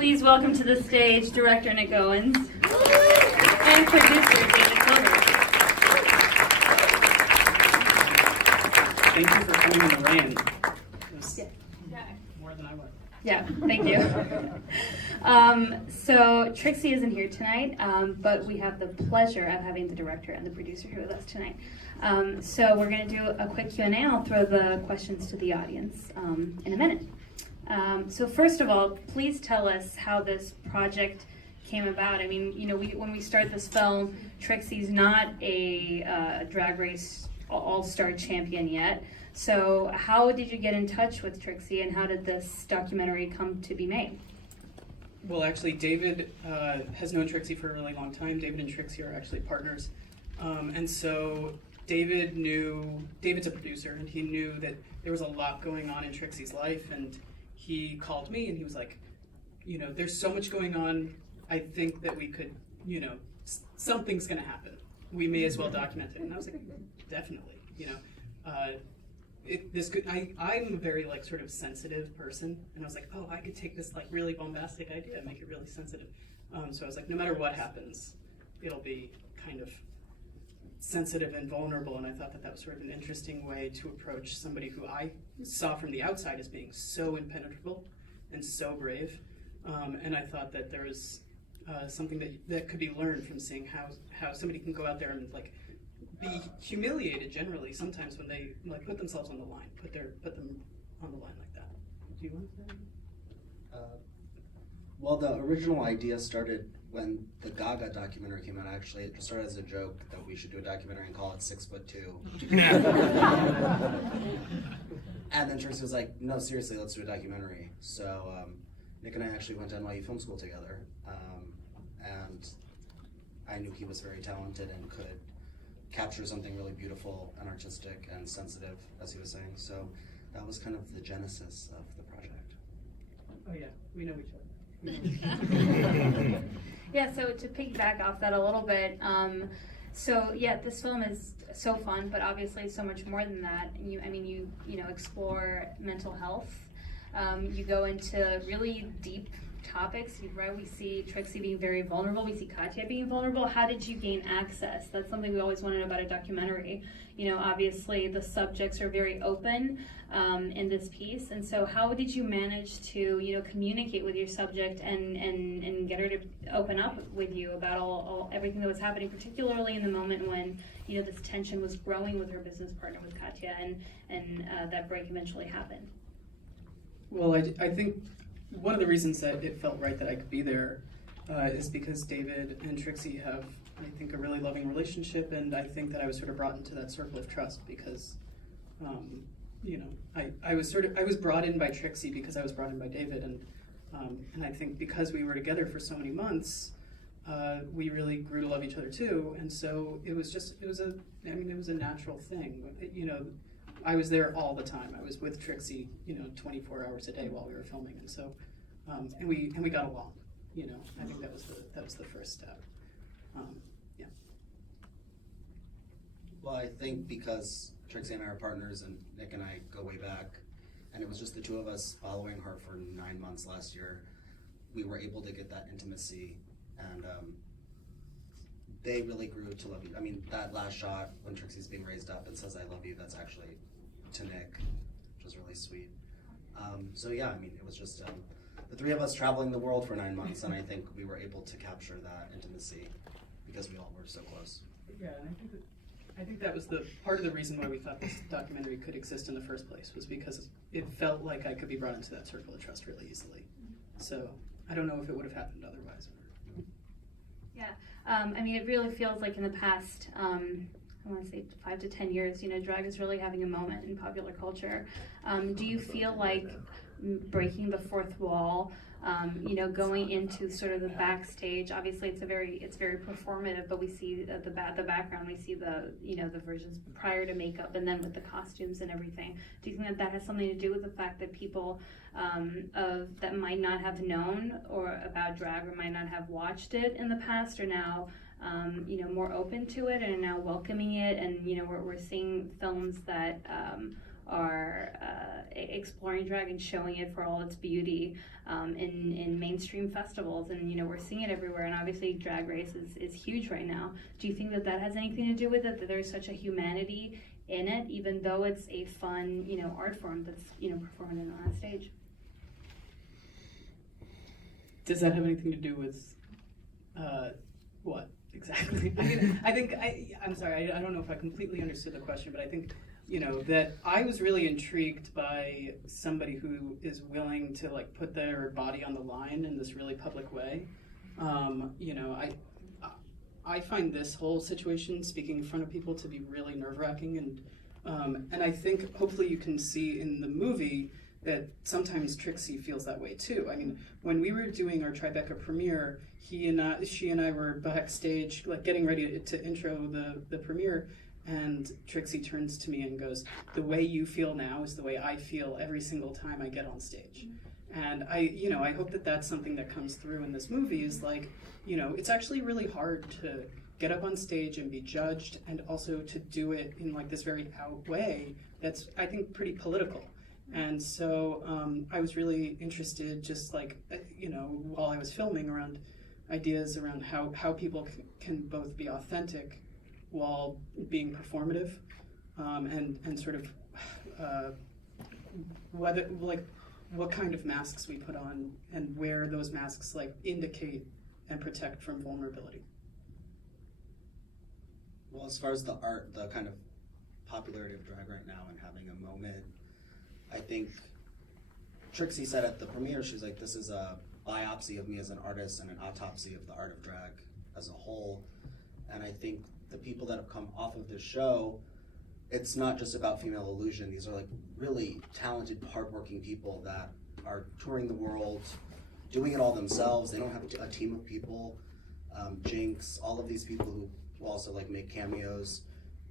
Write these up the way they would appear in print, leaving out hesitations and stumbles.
Please welcome to the stage director Nick Owens and producer David Silver. Thank you for coming in the rain. It was more than I wanted. Yeah, thank you. So Trixie isn't here tonight, but we have the pleasure of having the director and the producer here with us tonight. So we're going to do a quick Q&A, and I'll throw the questions to the audience in a minute. So first of all, please tell us how this project came about. I mean, you know, when we start this film, Trixie's not a Drag Race all-star champion yet. So how did you get in touch with Trixie, and how did this documentary come to be made? Well, actually, David has known Trixie for a really long time. David and Trixie are actually partners. And so David's a producer, and he knew that there was a lot going on in Trixie's life, and he called me and he was like, you know, there's so much going on. I think that we could, you know, something's going to happen. We may as well document it. And I was like, definitely, you know. I'm a very like sort of sensitive person, and I was like, oh, I could take this like really bombastic idea and make it really sensitive. So I was like, no matter what happens, it'll be kind of sensitive and vulnerable, and I thought that was sort of an interesting way to approach somebody who I saw from the outside as being so impenetrable and so brave, and I thought that there was something that could be learned from seeing how somebody can go out there and like be humiliated generally sometimes when they like put themselves on the line, put them on the line like that. Do you want to say anything? Well, the original idea started when the Gaga documentary came out. Actually, it started as a joke that we should do a documentary and call it 6'2". And then Trixie was like, no, seriously, let's do a documentary. So Nick and I actually went to NYU Film School together, and I knew he was very talented and could capture something really beautiful and artistic and sensitive, as he was saying. So that was kind of the genesis of the project. Oh yeah, we know each other. Yeah, so to piggyback off that a little bit, so yeah, this film is so fun, but obviously so much more than that. You explore mental health. You go into really deep topics, right? We see Trixie being very vulnerable. We see Katya being vulnerable. How did you gain access? That's something we always wanted about a documentary. You know, obviously the subjects are very open in this piece, and so how did you manage to, you know, communicate with your subject and get her to open up with you about all everything that was happening, particularly in the moment when, you know, this tension was growing with her business partner, with Katya, and that break eventually happened? Well, I think one of the reasons that it felt right that I could be there is because David and Trixie have, I think, a really loving relationship, and I think that I was sort of brought into that circle of trust because, you know, I was brought in by Trixie because I was brought in by David, and I think because we were together for so many months, we really grew to love each other too, and so it was a natural thing, you know. I was there all the time. I was with Trixie, you know, 24 hours a day while we were filming, and so, and we got along. You know, I think that was the first step. Yeah. Well, I think because Trixie and I are partners, and Nick and I go way back, and it was just the two of us following her for 9 months last year, we were able to get that intimacy, and they really grew to love you. I mean, that last shot when Trixie's being raised up and says, "I love you," that's actually to Nick, which was really sweet. So yeah, I mean, it was just the three of us traveling the world for 9 months, and I think we were able to capture that intimacy because we all were so close. Yeah, and I think that was the part of the reason why we thought this documentary could exist in the first place, was because it felt like I could be brought into that circle of trust really easily. So I don't know if it would have happened otherwise. Yeah, I mean, it really feels like in the past, I want to say 5 to 10 years, you know, drag is really having a moment in popular culture. Do you feel like breaking the fourth wall, you know, going into sort of the backstage? Obviously, it's very performative, but we see the background. We see the, you know, the versions prior to makeup, and then with the costumes and everything. Do you think that has something to do with the fact that people that might not have known or about drag or might not have watched it in the past are now, you know, more open to it and are now welcoming it, and, you know, we're seeing films that are exploring drag and showing it for all its beauty in mainstream festivals, and we're seeing it everywhere. And obviously, Drag Race is huge right now. Do you think that has anything to do with it? That there's such a humanity in it, even though it's a fun art form that's performed on a stage? Does that have anything to do with what exactly? I mean, I think I'm sorry. I don't know if I completely understood the question, but I think that I was really intrigued by somebody who is willing to like put their body on the line in this really public way. I find this whole situation, speaking in front of people, to be really nerve-wracking, and I think hopefully you can see in the movie that sometimes Trixie feels that way too. I mean, when we were doing our Tribeca premiere, she and I were backstage, like getting ready to intro the premiere, and Trixie turns to me and goes, "The way you feel now is the way I feel every single time I get on stage." And I hope that that's something that comes through in this movie, is like, it's actually really hard to get up on stage and be judged, and also to do it in like this very out way that's, I think, pretty political. And so I was really interested, just like, while I was filming, around ideas around how people can both be authentic while being performative, and sort of whether, like, what kind of masks we put on, and where those masks like indicate and protect from vulnerability. Well, as far as the art, the kind of popularity of drag right now and having a moment, I think Trixie said at the premiere, she's like, this is a biopsy of me as an artist and an autopsy of the art of drag as a whole. And I think the people that have come off of this show, it's not just about female illusion. These are like really talented, hardworking people that are touring the world, doing it all themselves. They don't have a team of people. Jinx, all of these people who also like make cameos,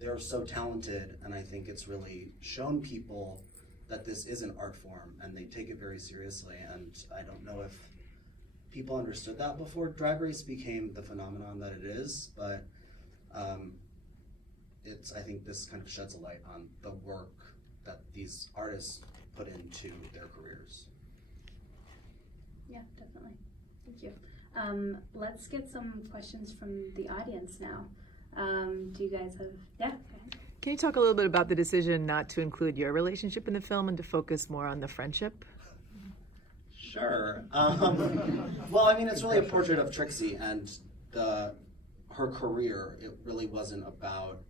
they're so talented, and I think it's really shown people that this is an art form, and they take it very seriously. And I don't know if people understood that before Drag Race became the phenomenon that it is, but I think this kind of sheds a light on the work that these artists put into their careers. Yeah, definitely. Thank you. Let's get some questions from the audience now. Do you guys have, yeah, go ahead. Can you talk a little bit about the decision not to include your relationship in the film and to focus more on the friendship? Sure. Well, I mean, it's really a portrait of Trixie and her career. It really wasn't about,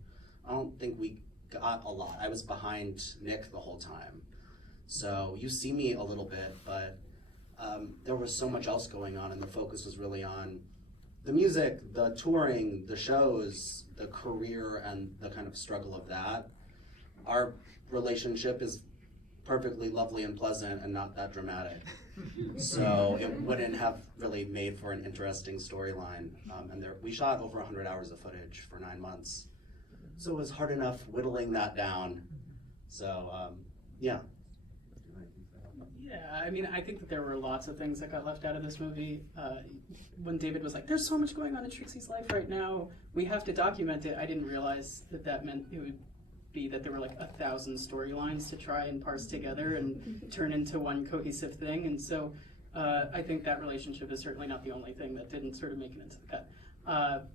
I don't think we got a lot. I was behind Nick the whole time. So you see me a little bit, but there was so much else going on, and the focus was really on the music, the touring, the shows, the career, and the kind of struggle of that. Our relationship is perfectly lovely and pleasant and not that dramatic. So it wouldn't have really made for an interesting storyline. And we shot over 100 hours of footage for 9 months. So it was hard enough whittling that down. So, yeah. Yeah, I mean, I think that there were lots of things that got left out of this movie. When David was like, there's so much going on in Trixie's life right now, we have to document it, I didn't realize that meant it would be that there were like 1,000 storylines to try and parse together and turn into one cohesive thing. And so I think that relationship is certainly not the only thing that didn't sort of make it into the cut.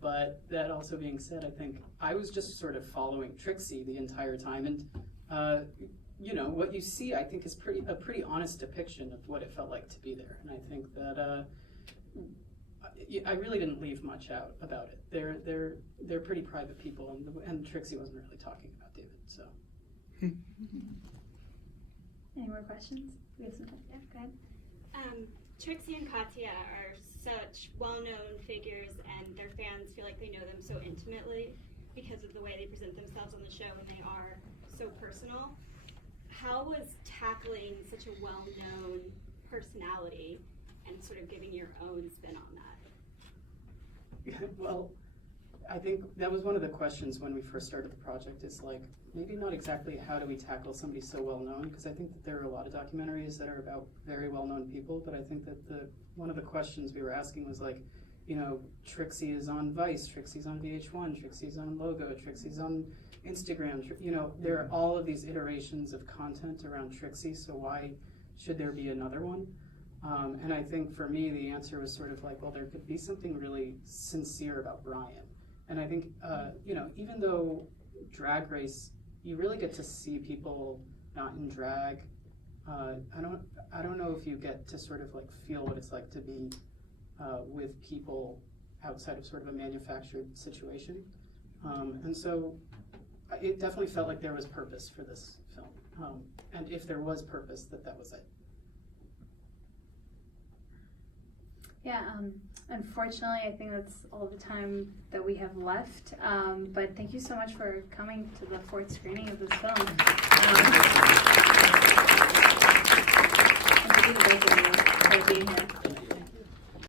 But that also being said, I think I was just sort of following Trixie the entire time. And what you see, I think, is a pretty honest depiction of what it felt like to be there. And I think that I really didn't leave much out about it. They're pretty private people, and Trixie wasn't really talking about David. So. Any more questions? We have some time. Yeah, go ahead. Trixie and Katya are such well-known figures, and their fans feel like they know them so intimately because of the way they present themselves on the show, and they are so personal. How was tackling such a well-known personality and sort of giving your own spin on that? Well, I think that was one of the questions when we first started the project, is like, maybe not exactly how do we tackle somebody so well-known, because I think that there are a lot of documentaries that are about very well-known people, but I think that one of the questions we were asking was like, you know, Trixie is on Vice, Trixie's on VH1, Trixie's on Logo, Trixie's on Instagram. You know, there are all of these iterations of content around Trixie, so why should there be another one? And I think for me, the answer was sort of like, well, there could be something really sincere about Brian. And I think, you know, even though Drag Race, you really get to see people not in drag. I don't know if you get to sort of like feel what it's like to be with people outside of sort of a manufactured situation. And so it definitely felt like there was purpose for this film. And if there was purpose, that was it. Yeah, unfortunately, I think that's all the time that we have left. But thank you so much for coming to the 4th screening of this film. Thank you to both of you for being here.